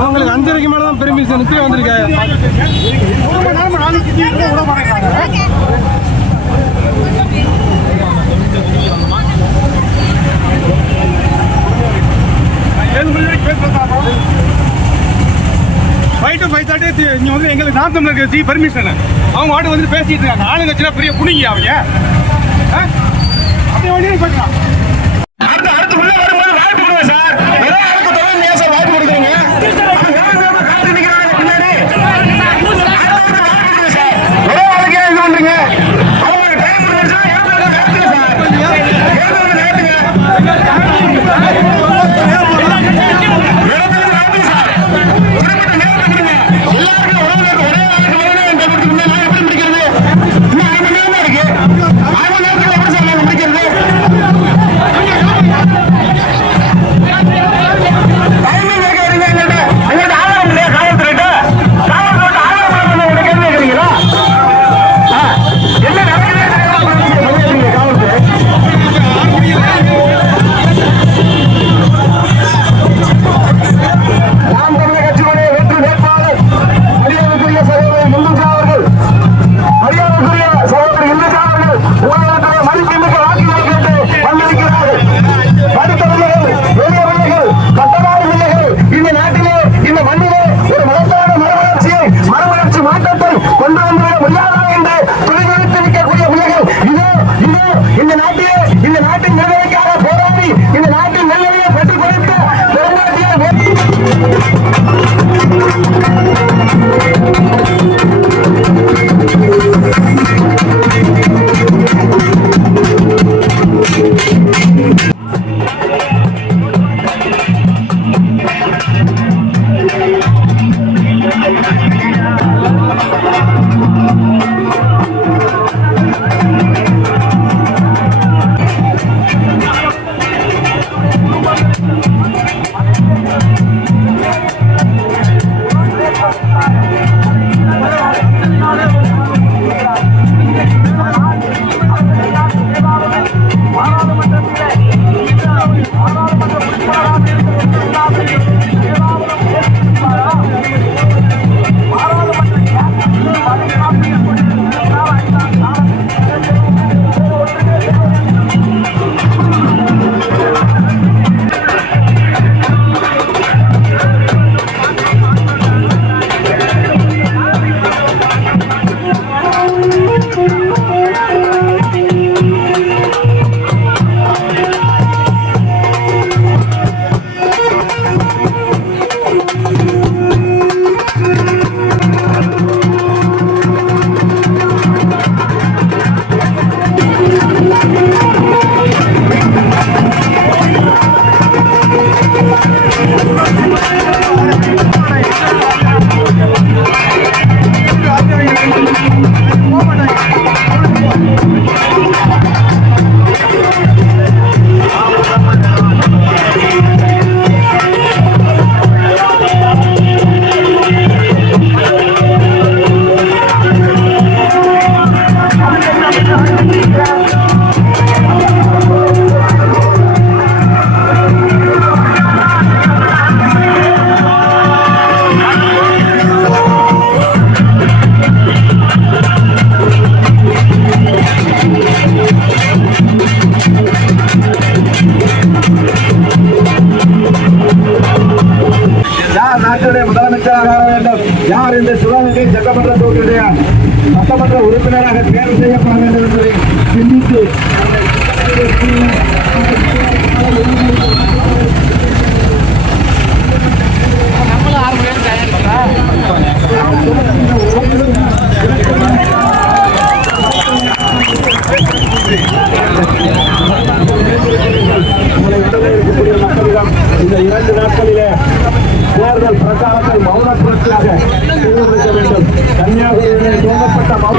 அவங்களுக்கு 5:30 மேல தான் பெர்மிஷன் இப்பயே வந்திருக்காங்க. ஃபைவ் டு 5:30 இங்கே வந்து எங்களுக்கு நாம் தமிழர் கட்சி பெர்மிஷன். அவங்க வாட்டு வந்து பேசிட்டு இருக்காங்க. ஆளுங்க வச்சுனா பெரிய புனிங்கி அவங்க அப்படியே வண்டியை போயிடலாம். முதலமைச்சராக வர வேண்டும், யார் இந்த சிவகங்கை சட்டமன்ற தொகுதியுடைய சட்டமன்ற உறுப்பினராக தேர்வு செய்யப்பட வேண்டும் என்பதை சிந்தித்து இந்த 2 நாட்களிலே தேர்தல் பிரச்சாரத்தை மௌன புரட்சியாக செய்திருக்க வேண்டும். கன்னியாகுமரியிலே தூண்டப்பட்ட மௌன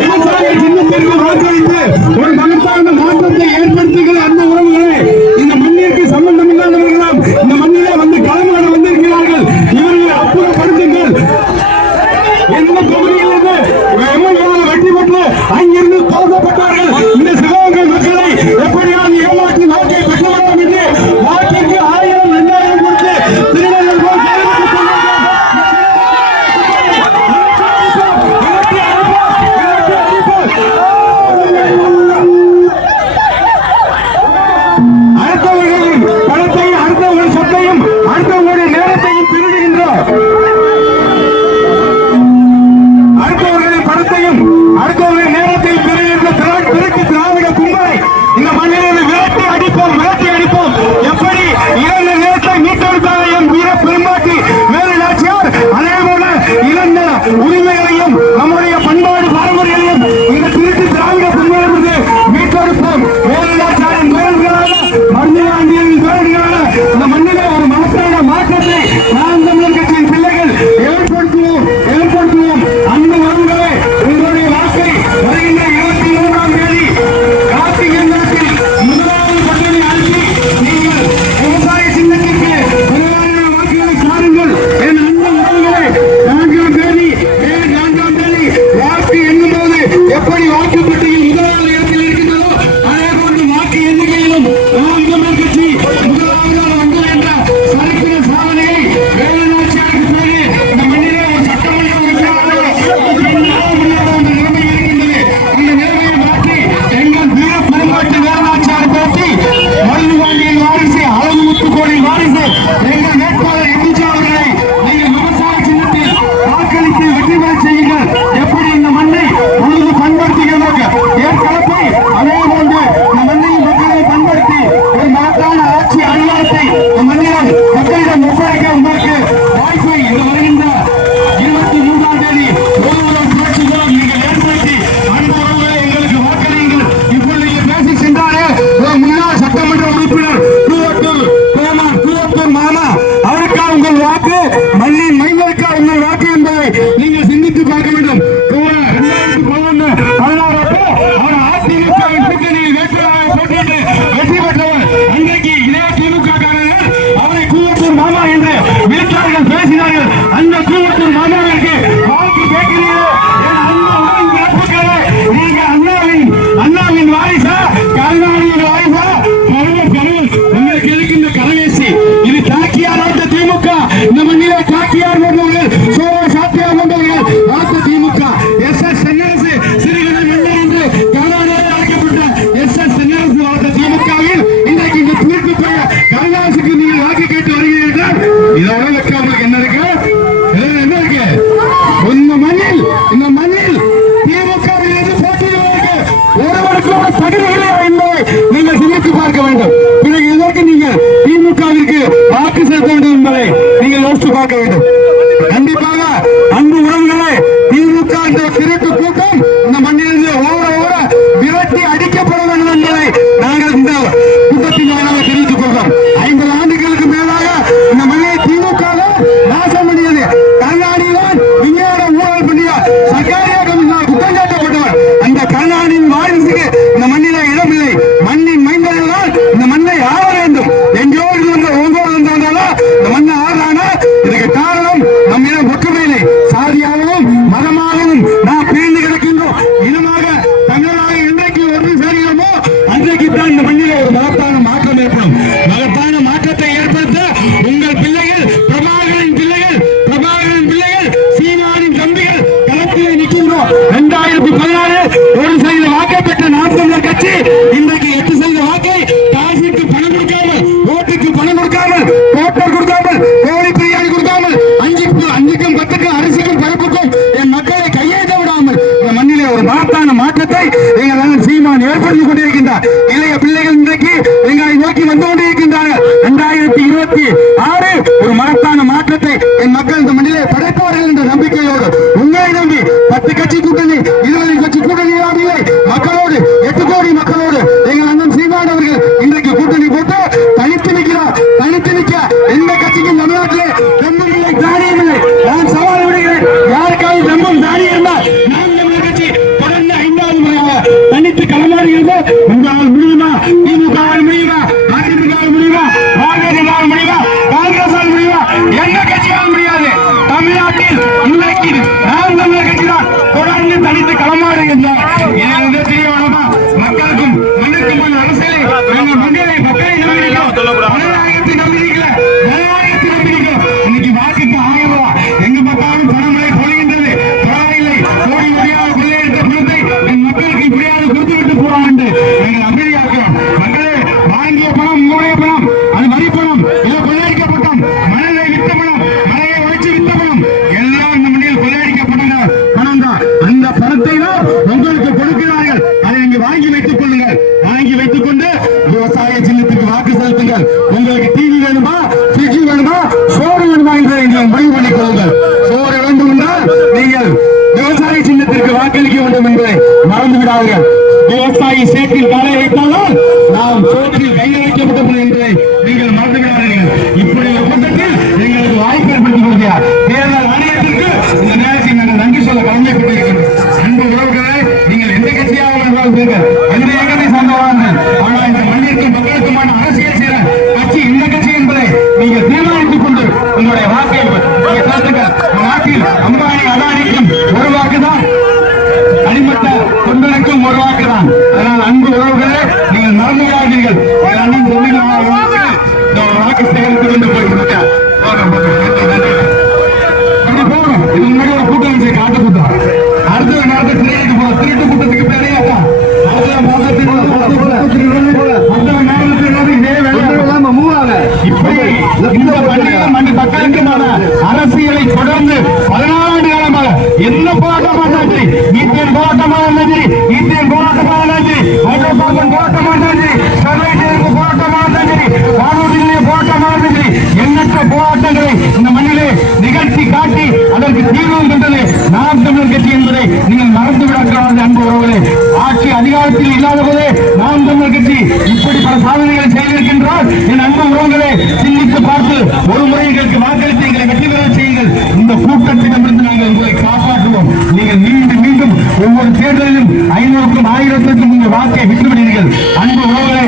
விவசாய சின்னத்திற்கு வாக்களித்து ஒரு மகத்தான மாற்றத்தை ஏற்படுத்துகிற அந்த உறவுகளே, இந்த மண்ணிற்கு சம்பந்தம் இல்லாதவர்களாம் இந்த மண்ணிலே வந்து களமாட வந்திருக்கிறார்கள். இவர்களை அப்புறப்படுத்துங்கள். எந்த பகுதியிலிருந்து வெற்றி பெற்று அங்கிருந்து தோற்கப்பட்டார்கள். இந்த சிவகங்கை மக்களை எப்படியாவது ஏமாற்றி வாக்கை பெற்று வேண்டும் என்று வாக்கிற்கு 1000 2000 கொடுத்து திருநெல்வேலி போல் அடுத்தவர்களின் பணத்தையும் அடுத்தவர்கள் சொத்தையும் அடுத்தவர்களுடைய நேரத்தையும் திருடுகின்றோம். அடுத்தவர்களின் நேரத்தை பெறுகின்ற திரட்டு திராவிட கும்பலை இந்த மண்ணிலிருந்து விரட்டி அடிப்போம். எப்படி 2 நேரத்தை மீட்டெடுத்தார் என் வீர பெரும்பாட்டி வேலு நாச்சியார், அதே போல இழந்த உரிமைகளையும் நம்முடைய பண்பாடு பாரம்பரியங்களையும் இந்த திருட்டு திராவிட கும்பலிலிருந்து மீட்டெடுப்போம். வேலு நாச்சியாரின் பேரர்களாக மருந்துகாந்தியின் பேரர்களாக இந்த மண்ணிலே ஒரு மகத்தான மாற்றத்தை நாம் தமிழர் கட்சியின் பிள்ளைகள் ஏற்படுத்துவோம். அன்பு உறவுகளே, உங்களுடைய வாக்கை வருகின்ற 23ஆம் தேதி கார்த்திகை தினத்தில் முதலாவது பட்டணி அளித்து நீங்கள் விவசாய சின்னத்திற்கு பதினாயிரம் வாக்குகளை சாருங்கள். என் அன்பு உறவுகளே, 4ஆம் தேதி வாக்கு எண்ணும் போது எப்படி வாக்குப்பட்டியில் முதலாவது இடத்தில் இருக்கின்றதோ அதே போன்று வாக்கு எண்ணிக்கையிலும் நாம் தமிழர் கட்சி முதலாவதாக வந்தது என்ற சரித்திர சாதனையை வேலு நாச்சியாருக்கு பிறகு இந்த மண்ணிலே ஒரு சட்டமன்ற உறுப்பினராக நிலைமை இருக்கின்றது. அந்த நிலைமையை மாற்றி எங்கள் வீர பெரும்பாட்டு வேலுநாச்சியார் பேட்டி மருதுபாண்டியின் வாரிசு, அழகு முத்துக்கோடின் வாரிசு எங்கள் வேட்பாளர் எம்ஜி அவர்களை நீங்கள் விவசாய சின்னத்தில் வாக்களித்து வெற்றி பெற செய்யுங்கள். எப்படி இந்த மண்ணை முழுது பண்படுத்துகிறோம் ஏற்கலப்பை அதே போன்று இந்த மண்ணையும் மக்களை பண்படுத்தி ஒரு மகத்தான ஆட்சி அதிகாரத்தை இந்த மண்ணிடம் மக்களிடம் ஒப்படைக்க உங்களுக்கு வாய்ப்பை இந்த வருகின்ற 23ஆம் தேதி ஒருவரும் புரட்சி மூலம் நீங்கள் ஏற்படுத்தி அன்பு உறவுகளை எங்களுக்கு வாக்களியுங்கள். இப்பொழுது நீங்கள் பேசி சென்றாலே முன்னாள் சட்டமன்ற உறுப்பினர் கூவத்தூர் மாமா அவருக்காக உங்கள் வாக்கு, மண்ணின் மைந்தருக்காக உங்கள் வாக்கு என்பதை நீங்கள் சிந்தித்து பார்க்க வேண்டும். 2011-16 அவர் அதிமுக கூட்டணியில் வேட்பாளராக போட்டியிட்டு வெற்றி பெற்றவர். அன்றைக்கு இதே திமுக காரர்கள் அவரை கூவத்தூர் மாமா என்று வீட்டாளர்கள் பேசினார்கள். அந்த கூவத்தூர் மாமாவிற்கு வாக்கு கேட்கிறீர்கள். நீங்க அண்ணாவின் வாரிசா, கருணாநிதியின் வாரிசா? உங்களுக்கு இருக்கின்ற கரவேசி இது தாக்கியார் ஆட்ட திமுக. இந்த மண்ணிலே தாக்கியார் போன்றவர்கள், சோழ சாத்தியார் போன்றவர்கள் ஆட்ட திமுக. SS தென்னரசு சிறுகடன் என்று கருணாநிதி அழைக்கப்பட்ட SS தென்னரசு ஆட்ட திமுகவில் இன்றைக்கு இந்த தீர்ப்பு பெற கருணாநிதிக்கு நீங்கள் வாக்கு கேட்டு வருகிறீர்கள். இதோட உங்களுக்கு என்ன இருக்கு? என்ன இருக்கு? இந்த மண்ணில் திமுகவிலிருந்து போட்டியிடுவதற்கு ஒருவருக்கு ஒரு தகுதிகளை என்பதை நீங்கள் சிந்தித்து பார்க்க வேண்டும். பிறகு இதற்கு நீங்கள் திமுகவிற்கு வாக்கு செலுத்த வேண்டும் என்பதை நீங்கள் யோசித்து பார்க்க வேண்டும். கண்டிப்பாக அன்பு உறவுகளே, திமுக என்ற திருட்டு கூட்டம் இந்த மண்ணிலிருந்து ஓட விரட்டி அடிக்கப்பட வேண்டும் என்பதை நாங்கள் இந்த கூட்டத்தின் வாயிலாக தெரிவித்துக் கொள்கிறோம். 50 ஆண்டுகளுக்கு மேலாக இந்த மண்ணிலை திமுக நாசம் பண்ணியது. கருணாநிதிதான் விஞ்ஞான ஊழல் பண்ணிய சர்க்காரியா கமிஷனால் குற்றம் சாட்டப்பட்டவர். அந்த கருணாநிதியின் வாரிசுக்கு இந்த மண்ணிலே இடமில்லை. மண்ணின் மைந்தர்கள் தான் இந்த மண்ணை ஆள வேண்டும். எங்கோ ஒவ்வொரு வந்தாலும் இந்த மண்ணை ஆளானா இதுக்கு காரணம் நம்மிடம் ஒற்றுமை இல்லை. சாதியாகவும் மதமாகவும் நாம் பிரிந்து கிடக்கின்றோம். இனமாக தமிழராக என்றைக்கு ஒன்று சேர்கிறோமோ அன்றைக்கு தான் இந்த மண்ணிலே ஒரு மகத்தான மாற்றம் ஏற்படும். மகத்தான மாற்றத்தை ஏற்படுத்த உங்கள் பிள்ளைகள், பிரபாகரன் பிள்ளைகள், சீமானின் தம்பிகள் களத்திலே நிற்கின்றோம். 2016 1% வாக்கை பெற்ற நாம் தமிழர் கட்சி இன்றைக்கு 8% வாக்கை காசுக்கு பணம் கொடுக்காமல், ஓட்டுக்கு பணம் கொடுக்காமல், போட்டர் கொடுக்காமல், கோழி பிரியாணி கொடுக்காமல், 5க்கும் 10க்கும் அரிசிக்கும் பருப்புக்கும் என் மக்களை கையெழுத்த விடாமல் இந்த மண்ணிலே ஒரு மகத்தான மாற்றத்தை எங்கள் சீமான் ஏற்படுத்திக் கொண்டிருக்கின்றார். இளைய பிள்ளைகள் இன்றைக்கு எங்களை நோக்கி வந்து கொண்டிருக்கின்றார்கள். 2026 ஒரு மகத்தான மாற்றத்தை என் மக்கள் இந்த மண்ணிலே படைப்பார்கள் என்ற நம்பிக்கையோடு உங்களை நம்பி 10 கட்சி கூட்டணி 20 கட்சி கூட்டணி மக்களோடு 8 கோடி மக்களோடு எங்கள் அண்ணன் சீமான் அவர்கள் இன்றைக்கு கூட்டணி போட்டு தனித்து நிற்கிறார். தனித்து நிற்க எந்த கட்சிக்கும் தமிழ்நாட்டிலே தெம்பும் இல்லை, தானியம் இல்லை. நான் சவால் விடுகிறேன். யாருக்காவது தெம்பும் தானியம் இருந்தால் நாம் தமிழர் தனித்து களமாடுகிறது. உங்களால் முடியுமா? திமுகவால் முடியுமா? அதிமுகவால் முடியுமா? பாரதியால் முடியுமா? காங்கிரஸால் முடியுமா? எந்த கட்சியால் முடியாது. தமிழ்நாட்டில் இன்னைக்கு நாம் தமிழர் கட்சி தான் தொடர்ந்து தனித்து களமாடுகின்றோம். இதிலிருந்து தெரிய வேணுமா? மக்களுக்கும் மண்ணுக்கும் அரசியலை மக்களை நம்பியிருக்கிறோம். ஜனநாயகத்தை நம்பியிருக்கல, ஜனநாயகத்தை நம்பியிருக்கிறோம். இன்னைக்கு வாக்குக்கு 1000 ரூபாய் எங்க பார்த்தாலும் பணமழை பொழிகின்றது. பரவாயில்லை, கோடி கோடியாக கொள்ளையடித்த பணத்தை என் மக்களுக்கு இப்படியாவது கொடுத்து விட்டு போறான் என்று நாங்கள் அமைதியாக்கிறோம். மக்களே, வாங்கிய பணம் உங்களுடைய பணம், அது வரி பணம், இதை கொள்ளையடிக்கப்பட்ட மணலை வித்த பணம், மலையை உழைச்சு வித்த பணம், எல்லாம் இந்த மண்ணில் கொள்ளையடிக்கப்பட்ட பணம் தான். அந்த பணத்தை தான் உங்களுக்கு கொடுக்கிறார்கள். அதை நீங்க வாங்கி வைத்துக் கொள்ளுங்கள். வாங்கி வைத்துக் கொண்டு விவசாய சின்னத்துக்கு வாக்கு செலுத்துங்கள். உங்களுக்கு டிவி வேணுமா, ஃப்ரிட்ஜ் வேணுமா, சோறு வேணுமா என்று நீங்கள் முடிவு பண்ணிக் கொள்ளுங்கள். சோறு வேண்டும் என்றால் நீங்கள் விவசாய சின்னத்திற்கு வாக்களிக்க வேண்டும் என்பதை மறந்து விடாதீர்கள். விவசாயி சேற்றில் காலை வைத்தால்தான் நாம் சோற்றில் கையில் வைக்கப்பட்டோம் என்பதை நீங்கள் மறந்து விடாதீர்கள். இப்படி ஒரு கூட்டத்தில் எங்களுக்கு வாய்ப்பு ஏற்படுத்திக் கொள்கிறார் தேர்தல் ஆணையத்திற்கு இந்த நேரத்தில் நாங்கள் நன்றி சொல்ல கடமைப்பட்டிருக்கிறோம். அன்பு உறவுகளை நீங்கள் எந்த கட்சியாக இருந்தாலும் அந்த இயக்கத்தை சார்ந்தவர்கள், ஆனால் இந்த மண்ணிற்கும் மக்களுக்குமான அரசியல் செய்கிற கட்சி இந்த கட்சி என்பதை நீங்கள் தீர்மானித்துக் கொண்டு உங்களுடைய வாக்கை செலுத்துங்கள். நாட்டில் அம்பானி அதானிக்கும் ஒரு வாக்குதான், அடிமட்ட தொண்டனுக்கும் ஒரு வாக்குதான். அதனால் அன்பு உறவுகளே, நீங்கள் மறந்து விடாதீர்கள். வாக்கு சேகரித்துக் கொண்டு போயிருக்கிறார். இது முன்னாடி ஒரு கூட்டம் காட்டு கூட்டம், அடுத்த நேரத்தில் திருட்டு போறோம். திருட்டு கூட்டத்துக்கு பேரே அரசியலை தொடர்ந்து 14 ஆண்டு காலமாக என்ன போராட்டமாக இருந்துச்சு, மீத்தேன் போராட்டமாக இருந்துச்சு, ஈத்தேன் போராட்டமாக இருந்துச்சு, ஹைட்ரோ கார்பன் போராட்டமாக இருந்துச்சு, ஸ்டெர்லைட் போராட்டமாக இருந்துச்சு, வானூர்தி நிலைய போராட்டமாக இருந்துச்சு, எண்ணற்ற போராட்டங்களை இந்த மண்ணிலே நிகழ்த்தி காட்டி அதற்கு தீர்வும் கண்டது நாம் தமிழர் கட்சி என்பதை நீங்கள் மறந்து விடக்கூடாது. அன்பு உறவுகளே, ஆட்சி அதிகாரத்தில் இல்லாத போதே நாம் தமிழர் கட்சி இப்படி பல சாதனைகளை செய்திருக்கின்றால் என் அன்பு உறவுகளே, சிந்தித்து பார்த்து ஒரு முறை எங்களுக்கு வாக்களித்து எங்களை வெற்றி பெற செய்யுங்கள். இந்த கூட்டத்திடமிருந்து நாங்கள் உங்களை காப்பாற்றுவோம். நீங்கள் மீண்டும் மீண்டும் ஒவ்வொரு தேர்தலிலும் 500க்கும் 1000க்கும் நீங்கள் வாக்கை விட்டுவிடுவீர்கள். அன்பு உறவுகளே,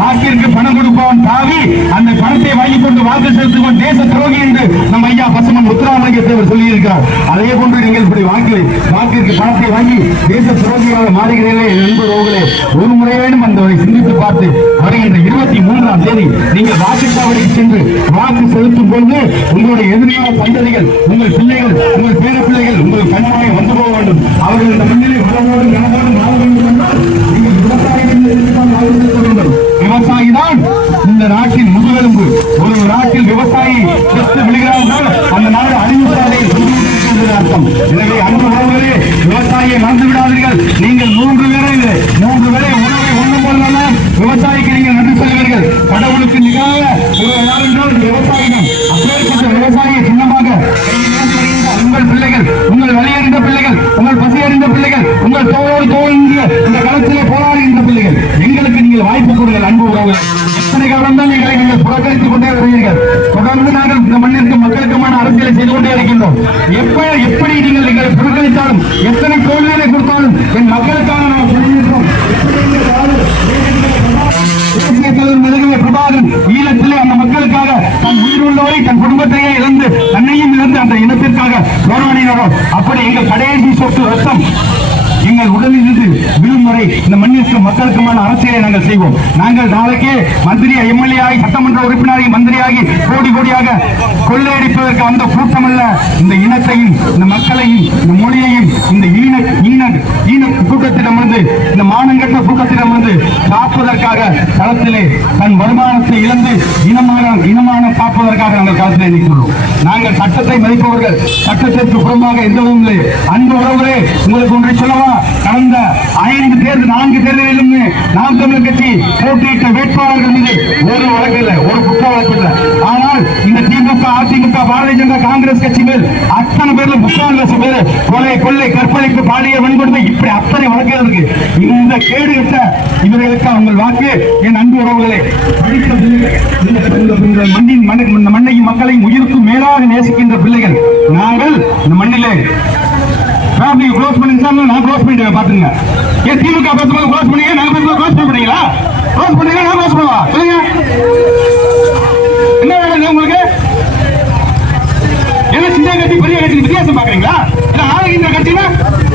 வாக்கிற்கு பணம் கொடுப்பவன் தாவி அந்த பணத்தை வாங்கிக் கொண்டு வாக்கு செலுத்துவன் தேச துரோகி என்று நம் ஐயா பசுமன் முத்துராமலிங்க தேவர் சொல்லியிருக்கிறார். அதே போன்று நீங்கள் இப்படி வாக்கிற்கு பணத்தை வாங்கி தேச துரோகியாக மாறுகிறீர்களே அன்பு உறவுகளே, ஒரு முறை வேண்டும் என்பதை சிந்தித்து பார்த்து வருகின்ற 23ஆம் தேதி நீங்கள் வாக்குச்சாவடிக்கு சென்று வாக்கு செலுத்தும் பொழுது உங்களுடைய எதிர்கால சந்ததிகள், உங்கள் பிள்ளைகள், உங்கள் பேர பிள்ளைகள் உங்கள் கண்மாயை வந்து போக வேண்டும். அவர்கள் இந்த மண்ணிலே உணவோடு நலவோடு வாழ வேண்டும் என்றால் நீங்கள் விவசாயிதான் இந்த நாட்டின் முதுகெலும்பு. ஒரு நாட்டில் விவசாயி செத்து விழுகிறார்கள், அந்த நாடு அழிவு பாதையில் அர்த்தம். எனவே அன்பு உறவுகளே, விவசாயியை மறந்து விடாதீர்கள். நீங்கள் 3 வேளை உணவை உண்ணும் போதெல்லாம் விவசாயிக்கு நீங்கள் நன்றி சொல்வீர்கள். கடவுளுக்கு நிகழ ஒரு நாள் என்றால் விவசாயிகள். அப்பேற்பட்ட விவசாயியை சின்னமாக உங்கள் பிள்ளைகள், உங்கள் வழியறிந்த பிள்ளைகள், உங்கள் பசியறிந்த பிள்ளைகள், உங்கள் தோளோடு தோல் இந்த களத்திலே போராடுகின்ற பிள்ளைகள், எங்களுக்கு நீங்கள் வாய்ப்பு கொடுங்கள். அன்பு உறவுகள், எத்தனை காலம் தான் நீங்கள் புறக்கணித்துக் கொண்டே வருவீர்கள். தொடர்ந்து நாங்கள் இந்த மண்ணிற்கு மக்களுக்குமான அரசியலை செய்து கொண்டே இருக்கின்றோம். எப்படி நீங்கள் எங்களை புறக்கணித்தாலும், எத்தனை தோல்விகளை கொடுத்தாலும் என் மக்களுக்காக நாம் செய்கின்றோம். தேசிய தலைவர் மெழுகுவே பிரபாகரன் ஈழத்திலே அந்த மக்களுக்காக தன் உயிருள்ளவரை தன் குடும்பத்தையே இழந்து தன்னையும் இழந்து அந்த இனத்திற்காக போராடினாரோ, அப்படி எங்கள் கடைசி சொட்டு ரத்தம் எங்கள் உடலில் இருந்து விழும் வரை இந்த மண்ணிற்கு மக்களுக்குமான அரசியலை நாங்கள் செய்வோம். நாங்கள் நாளைக்கே மந்திரி எம்எல்ஏ ஆகி சட்டமன்ற உறுப்பினராகி மந்திரியாகி கோடி கோடியாக கொள்ளையடிப்பதற்கு அந்த கூட்டம் அல்ல. இந்த இனத்தையும் இந்த மக்களையும் இந்த மொழியையும் இந்த ஈன கூட்டத்திடமிருந்து, இந்த மானங்கட்ட கூட்டத்திடமிருந்து காப்பதற்காக களத்திலே தன் வருமானத்தை இழந்து இனமான காப்பதற்காக நாங்கள் களத்திலே நிற்கிறோம். நாங்கள் சட்டத்தை மதிப்பவர்கள், சட்டத்திற்கு புறமாக எந்தவும் இல்லை. அன்பு உறவுகளே, உங்களுக்கு ஒன்றை சொல்லவா? கடந்த 4 தேர்தலிலும் நாம் தமிழர் கட்சி போட்டியிட்ட வேட்பாளர்கள் மீது ஒரு வழக்கு இல்லை, ஒரு குற்ற வழக்கு இல்லை. ஆனால் இந்த திமுக, அதிமுக, பாரதிய ஜனதா, காங்கிரஸ் கட்சி மேல் அத்தனை பேர்ல 3,000 பேர் கொலை, கற்பழிப்பு, பாலியல் வன்கொடுமை, இப்படி அத்தனை வழக்குகள் இருக்கு. இந்த கேடு கட்ட இவர்களுக்கு உங்கள் வாக்கு. என் அன்பு உறவுகளை, இந்த மண்ணையும் மக்களையும் உயிருக்கும் மேலாக நேசிக்கின்ற பிள்ளைகள் நாங்கள் இந்த மண்ணிலே க்ளோஸ் பண்ணி நான் க்ளோஸ் பண்ணிட்டு பாத்துங்க. ஏன் திமுக பேசும்போது க்ளோஸ் பண்ணீங்க, நாங்க பேசும்போது க்ளோஸ் பண்ணீங்களா? க்ளோஸ் பண்ணீங்க, நான் க்ளோஸ் பண்ணுவா சொல்லுங்க. என்ன வேணும் உங்களுக்கு? என்ன சின்ன கட்சி பெரிய கட்சி வித்தியாசம் பாக்குறீங்களா? ஆளுகின்ற கட்சினா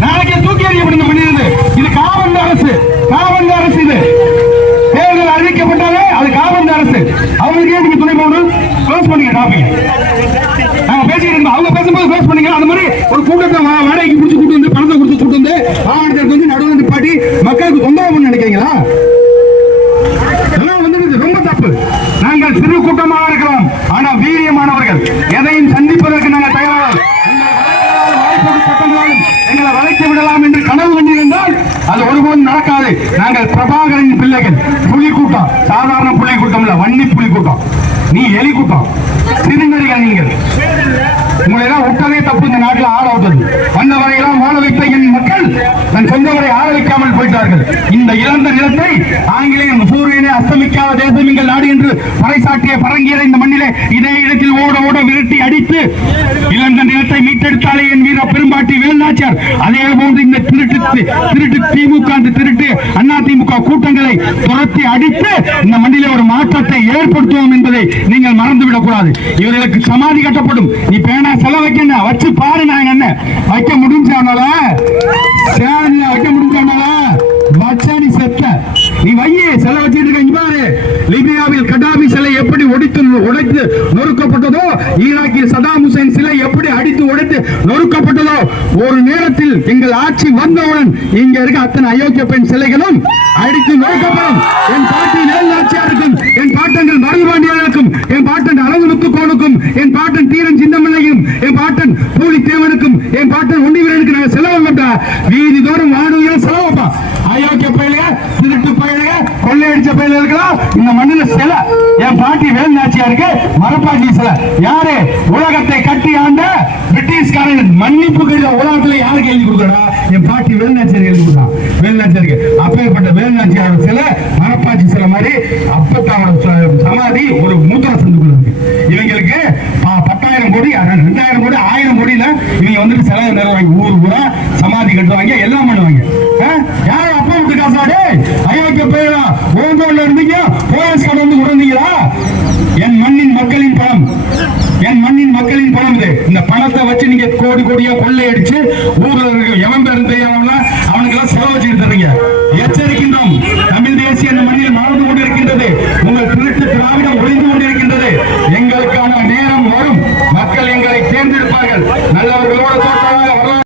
நாளைக்கே தூக்கி எறியப்படும் பண்ணிடுது. இது காவல் அரசு, காவல் அரசு. இது தேர்தல் அறிவிக்கப்பட்டாலே அது காவல் அரசு. அவங்களுக்கே நீங்க துணை போகணும். க்ளோஸ் பண்ணீங்க டாபிக். நாங்க பேசிட்டு இருக்கோம், அவங்க பேசும்போது க்ளோஸ் பண்ணீங்க. அந்த மாதிரி ஒரு கூட்டத்தை வாடகைக்கு பிடிச்சி கூட்டு வந்து பணத்தை கொடுத்து கூட்டு வந்து மாவட்டத்திற்கு வந்து நடுவில் நிப்பாட்டி மக்களுக்கு தொந்தரவு பண்ண நினைக்கிறீங்களா? ரொம்ப தப்பு. நாங்கள் சிறு கூட்டமாக இருக்கலாம், ஆனா வீரியமானவர்கள். எதையும் சந்திப்பதற்கு நாங்கள் தயாராக. எங்களை வளைத்து விடலாம் என்று கனவு கண்டிருந்தால் அது ஒருபோதும் நடக்காது. நாங்கள் பிரபாகரன் பிள்ளைகள். புலி கூட்டம், சாதாரண புலி கூட்டம் இல்ல, வன்னி புலி கூட்டம். நீ எலி கூட்டம், சிறுநறிகள். நீங்கள் உங்களை எல்லாம் விட்டதே தப்பு. இந்த நாட்டில் ஆள விட்டது வந்த வரையெல்லாம் வாழ வைத்த என் மக்கள் தன் சொந்தவரை ஆள வைக்காமல் போயிட்டார்கள். இந்த இழந்த நிலத்தை ஆங்கிலேயன் சூரியனை அஸ்தமிக்காத தேசம் எங்கள் நாடு என்று பறைசாட்டிய பரங்கியரை இந்த மண்ணிலே இதே இடத்தில் ஓட ஓட விரட்டி அடித்து இழந்த நிலத்தை மீட்டெடுத்தாலே என் வீர பெரும்பாட்டி வேலுநாச்சியார். அதே போன்று இந்த திருட்டு திமுக, திருட்டு அண்ணா திமுக கூட்டங்களை துரத்தி அடித்து இந்த மண்ணிலே ஒரு மாற்றத்தை ஏற்படுத்துவோம் என்பதை நீங்கள் மறந்துவிடக் கூடாது. இவர்களுக்கு சமாதி கட்டப்படும். நீ பேனா செல வைக்க வச்சு பாரு. நான் என்ன வைக்க முடிஞ்சானால வைக்க முடிஞ்சானால வச்சாடி செத்த நீ வையே செல வச்சிட்டு இருக்க. பாரு, லிபியாவில் கடாபி சிலை எப்படி உடைத்து நொறுக்கப்பட்டதோ, ஈராக்கில் சதாம் ஹுசைன் சிலை எப்படி அடித்து உடைத்து நொறுக்கப்பட்டதோ, ஒரு நேரத்தில் எங்கள் ஆட்சி வந்தவுடன் இங்க இருக்க அத்தனை அயோக்கிய பெண் சிலைகளும் அடித்து நொறுக்கப்படும். என் பாட்டி வேலுநாச்சியாருக்கும், என் பாட்டங்கள் மருதுபாண்டியர்களுக்கும், என் பாட்டன் அழகு முத்துக்கோனுக்கும், என் பாட்டன் தீரன் சின்னமலையும், என் பாட்டன் பூலி தேவனுக்கும், என் பாட்டன் ஒண்டிவீரனுக்கு நாங்கள் செலவு மாட்டா. வீதி தோறும் வாடுகிற செலவுப்பா. அயோக்கிய பயில, திருட்டு பயில, கொள்ளையடிச்ச பயில இருக்கலாம் இந்த மண்ணில சில. என் பாட்டி வேலுநாச்சியாருக்கு மரப்பாட்டி சில. யாரு? உலகத்தை கட்டி ஆண்ட பிரிட்டிஷ்காரன் மன்னிப்பு கடித உலகத்துல யாருக்கு எழுதி கொடுக்கறா? என் பாட்டி வேலுநாச்சியார் எழுதி கொடுத்தான். வேலுநாச்சியாருக்கு அப்பேற்பட்ட வேலுநாச்சியார் சில மரப்பாச்சி சில மாதிரி அப்பத்தாவோட சமாதி ஒரு மூத்திர சந்துக்குள்ள இருக்கு. இவங்களுக்கு 10,000 கோடி 2,000 கோடி 1000 கோடியில இவங்க வந்துட்டு செலவு நிறைவாங்க. ஊர் ஊரா சமாதி கட்டுவாங்க, எல்லாம் பண்ணுவாங்க. யாரும் அப்பா விட்டு காசாடு அயோக்கிய பேரா ஓங்கோல இருந்தீங்க, போலீஸ் கடை வந்து உறந்தீங்களா? என் மண்ணின் மக்களின் பணம், என் மண்ணின் மக்களின் பணம் இது. இந்த பணத்தை வச்சு நீங்க கோடி கோடியா கொள்ளையடிச்சு ஊர்ல